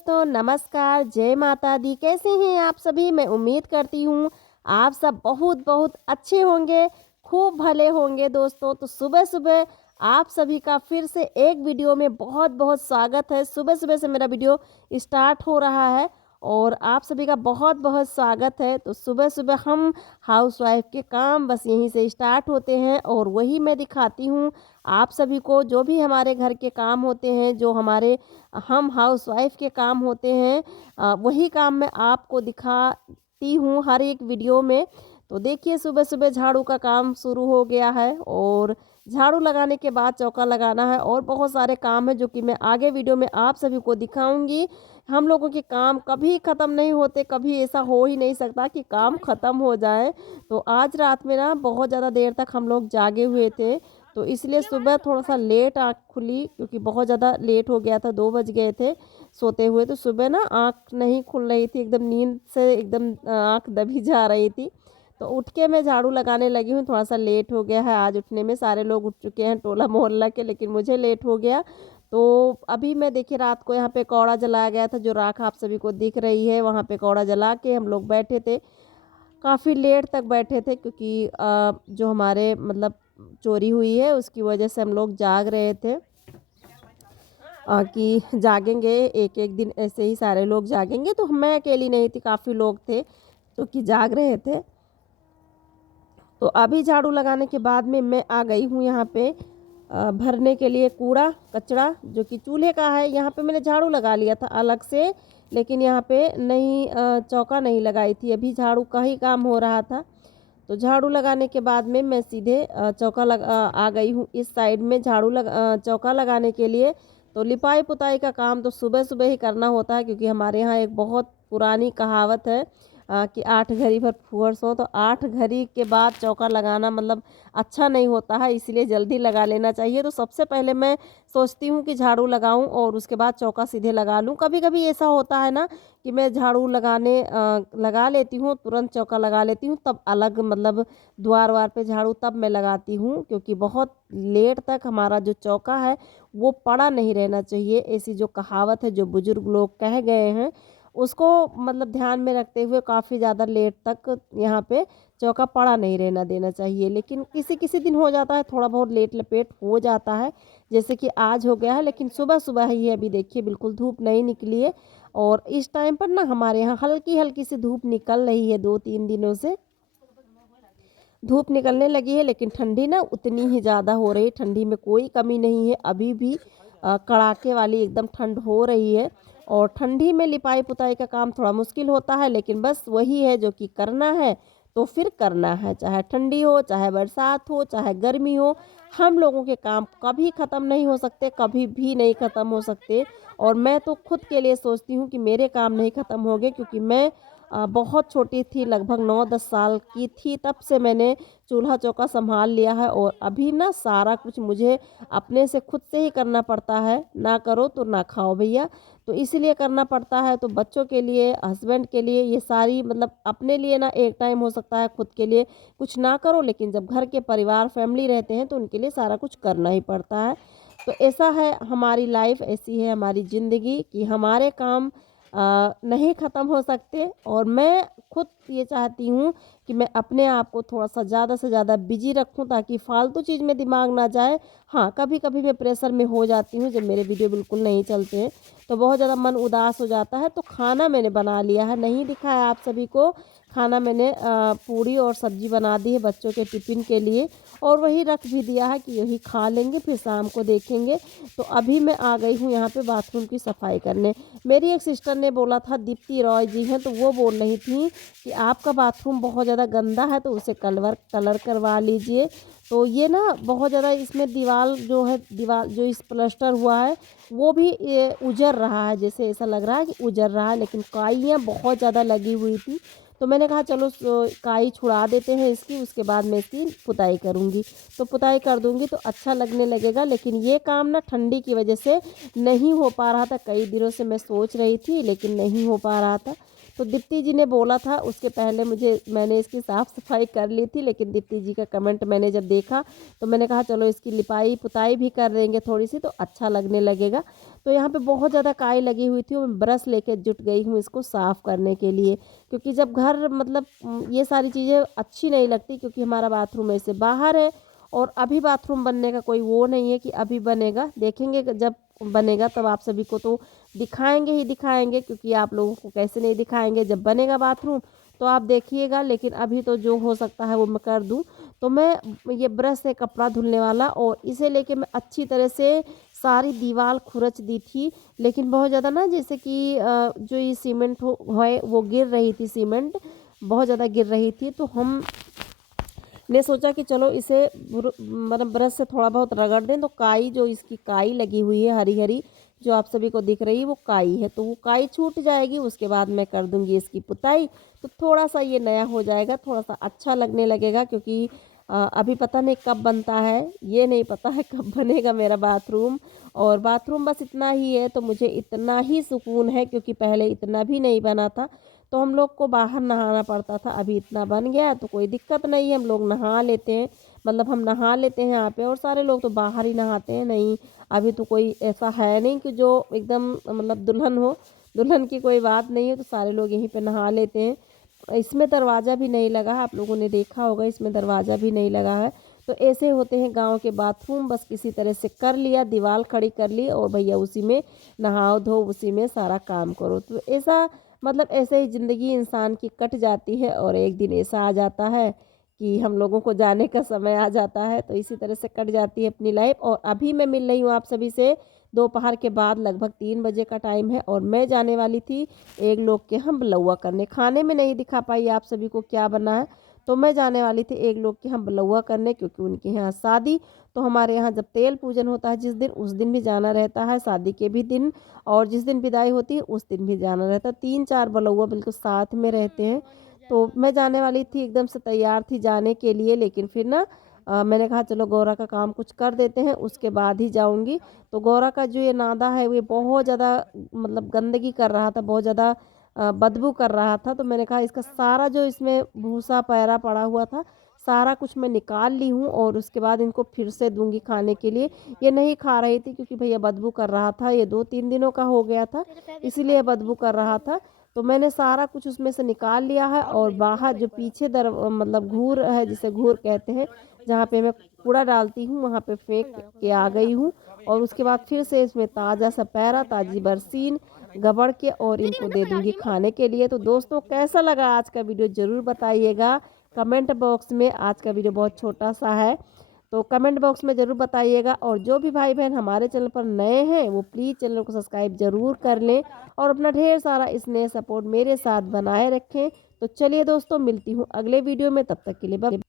दोस्तों, नमस्कार, जय माता दी। कैसे हैं आप सभी? मैं उम्मीद करती हूँ आप सब बहुत बहुत अच्छे होंगे, खूब भले होंगे दोस्तों। तो सुबह-सुबह आप सभी का फिर से एक वीडियो में बहुत-बहुत स्वागत है। सुबह-सुबह से मेरा वीडियो स्टार्ट हो रहा है और आप सभी का बहुत-बहुत स्वागत है। तो सुबह-सुबह हम हाउसवाइफ के काम बस यहीं से स्टार्ट होते हैं और वही मैं दिखाती हूँ आप सभी को। जो भी हमारे घर के काम होते हैं, जो हमारे हम हाउसवाइफ के काम होते हैं, वही काम मैं आपको दिखाती हूँ हर एक वीडियो में। तो देखिए, सुबह सुबह झाड़ू का काम शुरू हो गया है और झाड़ू लगाने के बाद चौका लगाना है और बहुत सारे काम है जो कि मैं आगे वीडियो में आप सभी को दिखाऊंगी। हम लोगों के काम कभी ख़त्म नहीं होते, कभी ऐसा हो ही नहीं सकता कि काम ख़त्म हो जाए। तो आज रात में ना बहुत ज़्यादा देर तक हम लोग जागे हुए थे, तो इसलिए सुबह थोड़ा-सा लेट आँख खुली क्योंकि बहुत ज़्यादा लेट हो गया था, 2 बज गए थे सोते हुए। तो सुबह ना आँख नहीं खुल रही थी, एकदम नींद से एकदम आँख दबी जा रही थी। तो उठ के मैं झाड़ू लगाने लगी हूँ, थोड़ा-सा लेट हो गया है आज उठने में। सारे लोग उठ चुके हैं टोला मोहल्ला के, लेकिन मुझे लेट हो गया। तो अभी मैं देखिए रात को यहाँ पे कौड़ा जलाया गया था, जो राख आप सभी को दिख रही है, वहाँ पे कौड़ा जला के हम लोग बैठे थे। काफ़ी लेट तक बैठे थे क्योंकि जो हमारे मतलब चोरी हुई है उसकी वजह से हम लोग जाग रहे थे, कि जागेंगे एक एक दिन ऐसे ही सारे लोग जागेंगे। तो मैं अकेली नहीं थी, काफ़ी लोग थे जो कि जाग रहे थे। तो अभी झाड़ू लगाने के बाद में मैं आ गई हूँ यहाँ पे भरने के लिए कूड़ा कचरा जो कि चूल्हे का है। यहाँ पे मैंने झाड़ू लगा लिया था अलग से, लेकिन यहाँ पे नहीं चौका नहीं लगाई थी, अभी झाड़ू का ही काम हो रहा था। तो झाड़ू लगाने के बाद में मैं सीधे आ गई हूँ इस साइड में चौका लगाने के लिए। तो लिपाई पुताई का काम तो सुबह सुबह ही करना होता है क्योंकि हमारे यहाँ एक बहुत पुरानी कहावत है, कि 8 घड़ी भर फुहर सो। तो 8 घड़ी के बाद चौका लगाना मतलब अच्छा नहीं होता है, इसलिए जल्दी लगा लेना चाहिए। तो सबसे पहले मैं सोचती हूँ कि झाड़ू लगाऊं और उसके बाद चौका सीधे लगा लूं। कभी कभी ऐसा होता है ना कि मैं झाड़ू लगा लेती हूँ, तुरंत चौका लगा लेती हूँ, तब अलग मतलब द्वार वार पे झाड़ू तब मैं लगाती हूँ, क्योंकि बहुत लेट तक हमारा जो चौका है वो पड़ा नहीं रहना चाहिए। ऐसी जो कहावत है, जो बुजुर्ग लोग कह गए हैं, उसको मतलब ध्यान में रखते हुए काफ़ी ज़्यादा लेट तक यहाँ पे चौका पड़ा नहीं रहना देना चाहिए। लेकिन किसी किसी दिन हो जाता है, थोड़ा बहुत लेट लपेट हो जाता है, जैसे कि आज हो गया है। लेकिन सुबह सुबह ही है, अभी देखिए बिल्कुल धूप नहीं निकली है और इस टाइम पर ना हमारे यहाँ हल्की हल्की सी धूप निकल रही है। 2-3 दिनों से धूप निकलने लगी है, लेकिन ठंडी ना उतनी ही ज़्यादा हो रही है। ठंडी में कोई कमी नहीं है, अभी भी कड़ाके वाली एकदम ठंड हो रही है। और ठंडी में लिपाई पुताई का काम थोड़ा मुश्किल होता है, लेकिन बस वही है जो कि करना है तो फिर करना है, चाहे ठंडी हो, चाहे बरसात हो, चाहे गर्मी हो। हम लोगों के काम कभी ख़त्म नहीं हो सकते, कभी भी नहीं ख़त्म हो सकते। और मैं तो खुद के लिए सोचती हूँ कि मेरे काम नहीं ख़त्म हो गए, क्योंकि मैं बहुत छोटी थी, लगभग 9-10 साल की थी, तब से मैंने चूल्हा चौका संभाल लिया है। और अभी ना सारा कुछ मुझे अपने से खुद से ही करना पड़ता है, ना करो तो ना खाओ भैया। तो इसीलिए करना पड़ता है। तो बच्चों के लिए, हस्बैंड के लिए, ये सारी मतलब अपने लिए ना एक टाइम हो सकता है, खुद के लिए कुछ ना करो, लेकिन जब घर के परिवार फैमिली रहते हैं तो उनके लिए सारा कुछ करना ही पड़ता है। तो ऐसा है हमारी लाइफ, ऐसी है हमारी ज़िंदगी कि हमारे काम नहीं ख़त्म हो सकते। और मैं खुद ये चाहती हूँ कि मैं अपने आप को थोड़ा सा ज़्यादा से ज़्यादा बिजी रखूँ, ताकि फालतू चीज़ में दिमाग ना जाए। हाँ, कभी कभी मैं प्रेशर में हो जाती हूँ, जब मेरे वीडियो बिल्कुल नहीं चलते हैं तो बहुत ज़्यादा मन उदास हो जाता है। तो खाना मैंने बना लिया है, नहीं दिखाया आप सभी को। खाना मैंने पूड़ी और सब्जी बना दी है बच्चों के टिफ़िन के लिए, और वही रख भी दिया है कि यही खा लेंगे, फिर शाम को देखेंगे। तो अभी मैं आ गई हूँ यहाँ पे बाथरूम की सफाई करने। मेरी एक सिस्टर ने बोला था, दीप्ति रॉय जी हैं, तो वो बोल रही थी कि आपका बाथरूम बहुत ज़्यादा गंदा है तो उसे कलर करवा लीजिए। तो ये ना बहुत ज़्यादा इसमें दीवार जो इस प्लास्टर हुआ है वो भी ये उजर रहा है, जैसे ऐसा लग रहा है कि उजर रहा है, लेकिन काइयाँ बहुत ज़्यादा लगी हुई थी। तो मैंने कहा चलो काई छुड़ा देते हैं इसकी, उसके बाद मैं इसकी पुताई करूँगी। तो पुताई कर दूँगी तो अच्छा लगने लगेगा। लेकिन ये काम ना ठंडी की वजह से नहीं हो पा रहा था, कई दिनों से मैं सोच रही थी लेकिन नहीं हो पा रहा था। तो दीप्ति जी ने बोला था, उसके पहले मैंने इसकी साफ़ सफाई कर ली थी, लेकिन दीप्ति जी का कमेंट मैंने जब देखा तो मैंने कहा चलो इसकी लिपाई पुताई भी कर देंगे थोड़ी सी, तो अच्छा लगने लगेगा। तो यहाँ पे बहुत ज़्यादा काई लगी हुई थी और मैं ब्रश लेके जुट गई हूँ इसको साफ़ करने के लिए, क्योंकि जब घर मतलब ये सारी चीज़ें अच्छी नहीं लगती, क्योंकि हमारा बाथरूम ऐसे बाहर है और अभी बाथरूम बनने का कोई वो नहीं है कि अभी बनेगा, देखेंगे जब बनेगा तब आप सभी को तो दिखाएंगे ही दिखाएंगे, क्योंकि आप लोगों को कैसे नहीं दिखाएंगे, जब बनेगा बाथरूम तो आप देखिएगा। लेकिन अभी तो जो हो सकता है वो मैं कर दूँ। तो मैं ये ब्रश से कपड़ा धुलने वाला और इसे लेके मैं अच्छी तरह से सारी दीवार खुरच दी थी, लेकिन बहुत ज़्यादा ना जैसे कि जो ये सीमेंट है वो गिर रही थी, सीमेंट बहुत ज़्यादा गिर रही थी। तो हम ने सोचा कि चलो इसे मतलब ब्रश से थोड़ा बहुत रगड़ दें, तो काई जो इसकी काई लगी हुई है हरी हरी जो आप सभी को दिख रही है वो काई है, तो वो काई छूट जाएगी। उसके बाद मैं कर दूंगी इसकी पुताई, तो थोड़ा सा ये नया हो जाएगा, थोड़ा सा अच्छा लगने लगेगा। क्योंकि अभी पता नहीं कब बनता है, ये नहीं पता है कब बनेगा मेरा बाथरूम। और बाथरूम बस इतना ही है तो मुझे इतना ही सुकून है, क्योंकि पहले इतना भी नहीं बना था तो हम लोग को बाहर नहाना पड़ता था। अभी इतना बन गया तो कोई दिक्कत नहीं है, हम लोग नहा लेते हैं, मतलब हम नहा लेते हैं यहाँ पे, और सारे लोग तो बाहर ही नहाते हैं। नहीं, अभी तो कोई ऐसा है नहीं कि जो एकदम मतलब दुल्हन हो, दुल्हन की कोई बात नहीं है, तो सारे लोग यहीं पे नहा लेते हैं। इसमें दरवाज़ा भी नहीं लगा है, आप लोगों ने देखा होगा इसमें दरवाज़ा भी नहीं लगा है। तो ऐसे होते हैं गांव के बाथरूम, बस किसी तरह से कर लिया, दीवार खड़ी कर ली और भैया उसी में नहाओ धो, उसी में सारा काम करो। तो ऐसा मतलब ऐसे ही ज़िंदगी इंसान की कट जाती है, और एक दिन ऐसा आ जाता है कि हम लोगों को जाने का समय आ जाता है। तो इसी तरह से कट जाती है अपनी लाइफ। और अभी मैं मिल रही हूँ आप सभी से दोपहर के बाद, लगभग 3 बजे का टाइम है, और मैं जाने वाली थी एक लोग के यहाँ बलौआ करने। खाने में नहीं दिखा पाई आप सभी को क्या बना है, तो मैं जाने वाली थी एक लोग के यहाँ बलौआ करने, क्योंकि उनके यहाँ शादी। तो हमारे यहाँ जब तेल पूजन होता है जिस दिन, उस दिन भी जाना रहता है, शादी के भी दिन, और जिस दिन विदाई होती है उस दिन भी जाना रहता है। 3-4 बलौआ बिल्कुल साथ में रहते हैं। तो मैं जाने वाली थी, एकदम से तैयार थी जाने के लिए, लेकिन फिर ना मैंने कहा चलो गौरा का काम कुछ कर देते हैं, उसके बाद ही जाऊंगी। तो गौरा का जो ये नादा है वो बहुत ज़्यादा मतलब गंदगी कर रहा था, बहुत ज़्यादा बदबू कर रहा था। तो मैंने कहा इसका सारा जो इसमें भूसा पैरा पड़ा हुआ था सारा कुछ मैं निकाल ली हूँ, और उसके बाद इनको फिर से दूंगी खाने के लिए। ये नहीं खा रही थी क्योंकि भैया बदबू कर रहा था, ये 2-3 दिनों का हो गया था, इसीलिए बदबू कर रहा था। तो मैंने सारा कुछ उसमें से निकाल लिया है, और बाहर जो पीछे मतलब घूर है, जिसे घूर कहते हैं, जहाँ पे मैं कूड़ा डालती हूँ वहाँ पे फेंक के आ गई हूँ। और उसके बाद फिर से इसमें ताज़ा सा पैरा, ताज़ी बरसीन गबड़ के और इनको दे दूंगी खाने के लिए। तो दोस्तों कैसा लगा आज का वीडियो ज़रूर बताइएगा कमेंट बॉक्स में। आज का वीडियो बहुत छोटा सा है, तो कमेंट बॉक्स में ज़रूर बताइएगा। और जो भी भाई बहन हमारे चैनल पर नए हैं वो प्लीज़ चैनल को सब्सक्राइब ज़रूर कर लें, और अपना ढेर सारा स्नेह सपोर्ट मेरे साथ बनाए रखें। तो चलिए दोस्तों, मिलती हूँ अगले वीडियो में, तब तक के लिए बाय।